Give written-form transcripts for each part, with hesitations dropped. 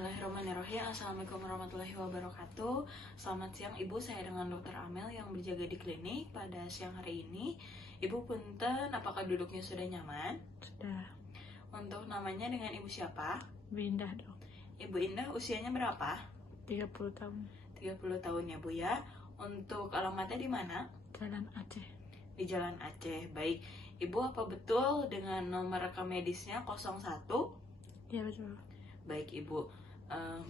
Bismillahirrahmanirrahim. Assalamualaikum warahmatullahi wabarakatuh. Selamat siang Ibu, saya dengan Dr. Amel yang berjaga di klinik pada siang hari ini. Ibu punten, apakah duduknya sudah nyaman? Sudah. Untuk namanya dengan Ibu siapa? Indah dong. Ibu Indah usianya berapa? 30 tahun. 30 tahun ya Bu ya. Untuk alamatnya di mana? Jalan Aceh. Di Jalan Aceh. Baik. Ibu apa betul dengan nomor rekam medisnya 01? Iya betul. Baik Ibu,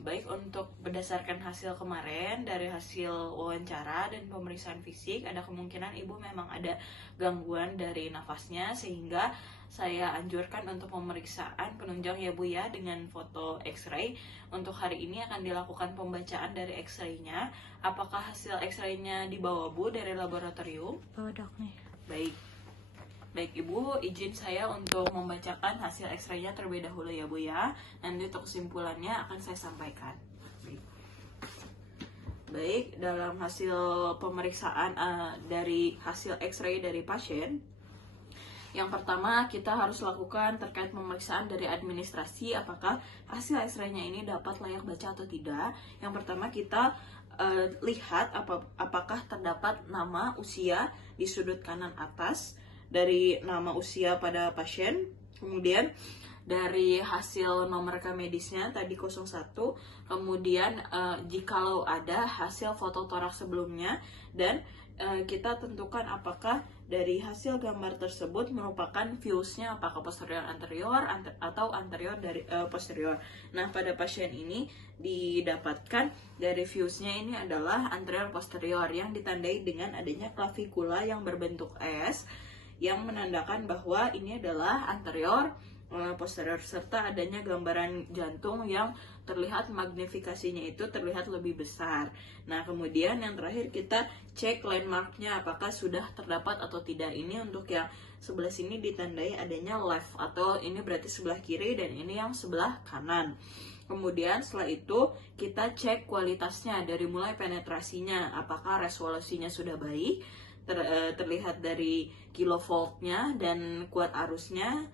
baik untuk berdasarkan hasil kemarin dari hasil wawancara dan pemeriksaan fisik, ada kemungkinan Ibu memang ada gangguan dari nafasnya, sehingga saya anjurkan untuk pemeriksaan penunjang ya Bu ya dengan foto X-ray. Untuk hari ini akan dilakukan pembacaan dari X-ray-nya. Apakah hasil X-ray-nya dibawa Bu dari laboratorium? Bawa dok nih. Baik Ibu, izin saya untuk membacakan hasil X-ray-nya terlebih dahulu ya Bu ya. Nanti untuk kesimpulannya akan saya sampaikan. Baik, dalam hasil pemeriksaan dari hasil X-ray dari pasien, yang pertama kita harus lakukan terkait pemeriksaan dari administrasi, apakah hasil X-ray-nya ini dapat layak baca atau tidak. Yang pertama kita lihat apakah terdapat nama usia di sudut kanan atas dari nama usia pada pasien. Kemudian dari hasil nomor rekam medisnya tadi 01, kemudian jikalau ada hasil foto toraks sebelumnya, dan kita tentukan apakah dari hasil gambar tersebut merupakan viewsnya apakah posterior anterior atau anterior dari posterior. Nah, pada pasien ini didapatkan dari viewsnya ini adalah anterior posterior yang ditandai dengan adanya klavikula yang berbentuk S, yang menandakan bahwa ini adalah anterior posterior, serta adanya gambaran jantung yang terlihat magnifikasinya itu terlihat lebih besar. Nah, kemudian yang terakhir kita cek landmarknya apakah sudah terdapat atau tidak. Ini untuk yang sebelah sini ditandai adanya left, atau ini berarti sebelah kiri, dan ini yang sebelah kanan. Kemudian setelah itu kita cek kualitasnya dari mulai penetrasinya, apakah resolusinya sudah baik, terlihat dari kilovoltnya dan kuat arusnya,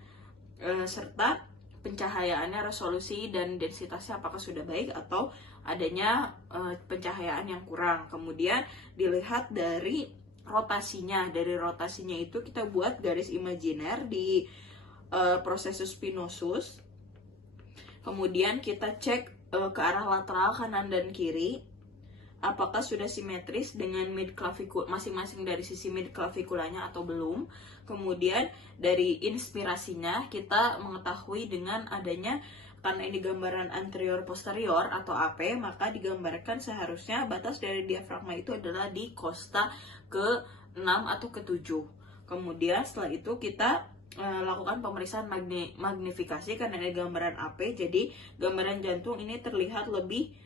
serta pencahayaannya, resolusi dan densitasnya apakah sudah baik atau adanya pencahayaan yang kurang. Kemudian dilihat dari rotasinya. Dari rotasinya itu kita buat garis imajiner di processus spinosus. Kemudian kita cek ke arah lateral kanan dan kiri, apakah sudah simetris dengan mid clavicle masing-masing dari sisi mid claviculanya atau belum. Kemudian dari inspirasinya kita mengetahui dengan adanya, karena ini gambaran anterior posterior atau AP, maka digambarkan seharusnya batas dari diafragma itu adalah di kosta ke-6 atau ke-7. Kemudian setelah itu kita lakukan pemeriksaan magnifikasi karena ada gambaran AP, jadi gambaran jantung ini terlihat lebih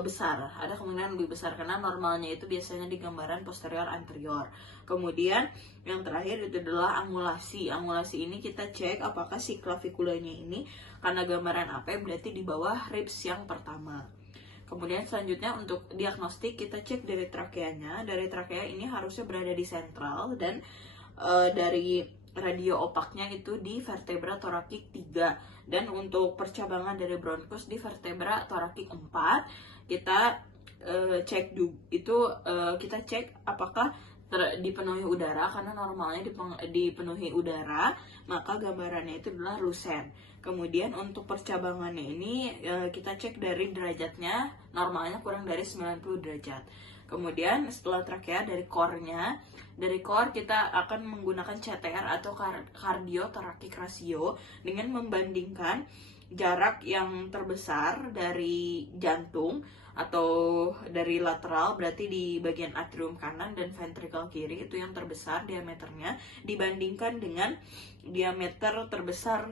besar, ada kemungkinan lebih besar karena normalnya itu biasanya di gambaran posterior anterior. Kemudian yang terakhir itu adalah angulasi. Angulasi ini kita cek apakah si klavikulanya ini, karena gambaran AP berarti di bawah ribs yang pertama. Kemudian selanjutnya untuk diagnostik kita cek dari trakeanya. Dari trakea ini harusnya berada di sentral, dan dari radio opaknya itu di vertebra torakik 3, dan untuk percabangan dari bronkus di vertebra torakik 4. Kita kita cek apakah dipenuhi udara, karena normalnya dipenuhi udara, maka gambarannya itu adalah lusen. Kemudian untuk percabangannya ini kita cek dari derajatnya, normalnya kurang dari 90 derajat. Kemudian setelah trakea dari core-nya, dari core kita akan menggunakan CTR atau cardiotoracic ratio dengan membandingkan jarak yang terbesar dari jantung atau dari lateral, berarti di bagian atrium kanan dan ventricle kiri itu yang terbesar diameternya, dibandingkan dengan diameter terbesar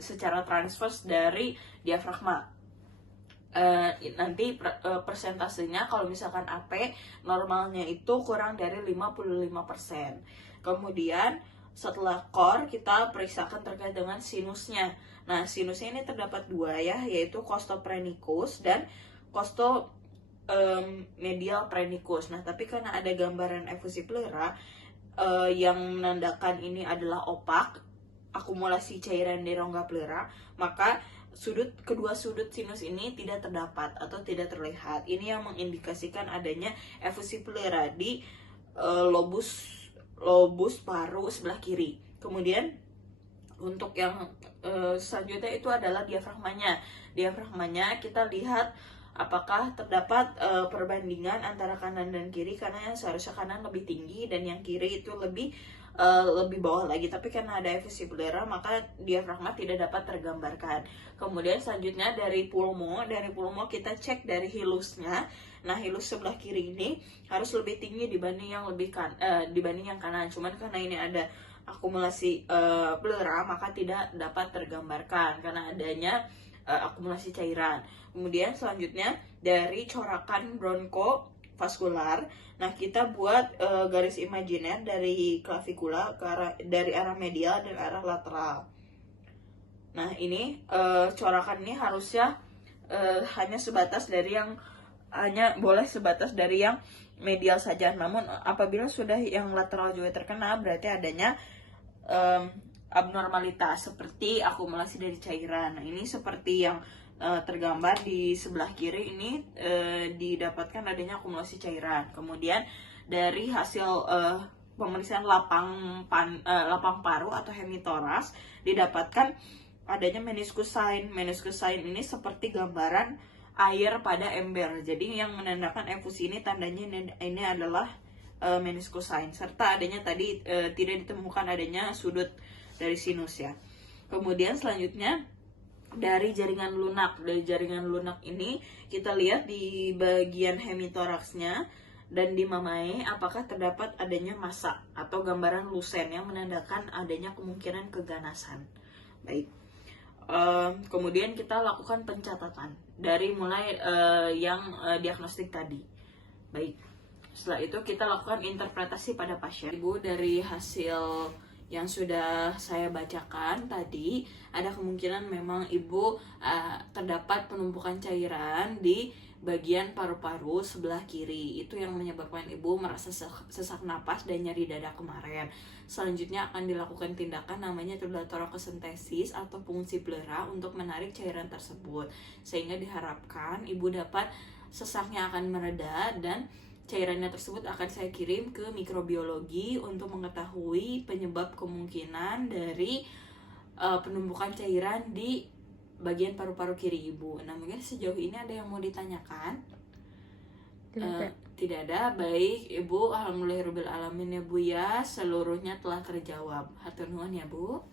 secara transvers dari diafragma. Nanti persentasenya kalau misalkan AP normalnya itu kurang dari 55%. Kemudian setelah core kita periksakan terkait dengan sinusnya. Nah, sinusnya ini terdapat dua ya, yaitu costophrenicus dan medial phrenicus. Nah, tapi karena ada gambaran efusi pleura yang menandakan ini adalah opak, akumulasi cairan di rongga pleura, maka kedua sudut sinus ini tidak terdapat atau tidak terlihat. Ini yang mengindikasikan adanya efusi pleura di lobus paru sebelah kiri. Kemudian untuk yang selanjutnya itu adalah diafragmanya. Diafragmanya kita lihat apakah terdapat perbandingan antara kanan dan kiri, karena yang seharusnya kanan lebih tinggi dan yang kiri itu lebih bawah lagi, tapi karena ada efusi pleura maka diafragma tidak dapat tergambarkan. Kemudian selanjutnya dari pulmo kita cek dari hilusnya. Nah, hilus sebelah kiri ini harus lebih tinggi dibanding yang kanan. Cuman karena ini ada akumulasi pleura maka tidak dapat tergambarkan karena adanya akumulasi cairan. Kemudian selanjutnya dari corakan bronkofaskular. Nah, kita buat garis imajiner dari klavikula dari arah medial dan arah lateral. Nah, ini corakan ini harusnya hanya boleh sebatas dari yang medial saja. Namun apabila sudah yang lateral juga terkena, berarti adanya abnormalitas seperti akumulasi dari cairan. Nah, ini seperti yang tergambar di sebelah kiri ini didapatkan adanya akumulasi cairan. Kemudian dari hasil pemeriksaan lapang paru atau hemitoras didapatkan adanya meniscus sign. Meniscus sign ini seperti gambaran air pada ember. Jadi yang menandakan efusi ini tandanya ini adalah meniscus sign, serta adanya tadi tidak ditemukan adanya sudut dari sinus ya. Kemudian selanjutnya dari jaringan lunak. Dari jaringan lunak ini kita lihat di bagian hemitoraksnya dan di mamae apakah terdapat adanya massa atau gambaran lusen yang menandakan adanya kemungkinan keganasan. Baik. Kemudian kita lakukan pencatatan dari mulai yang diagnostik tadi. Baik. Setelah itu kita lakukan interpretasi pada pasien. Ibu, dari hasil yang sudah saya bacakan tadi, ada kemungkinan memang ibu terdapat penumpukan cairan di bagian paru-paru sebelah kiri. Itu yang menyebabkan ibu merasa sesak napas dan nyeri dada kemarin. Selanjutnya akan dilakukan tindakan namanya toracoscentesis atau pungusi pleura untuk menarik cairan tersebut, sehingga diharapkan ibu dapat sesaknya akan mereda dan cairannya tersebut akan saya kirim ke mikrobiologi untuk mengetahui penyebab kemungkinan dari penumpukan cairan di bagian paru-paru kiri ibu. Nah, mungkin sejauh ini ada yang mau ditanyakan? Tidak ada. Baik ibu, alhamdulillahirabbil alamin ya bu ya, seluruhnya telah terjawab. Hatur nuhun ya bu.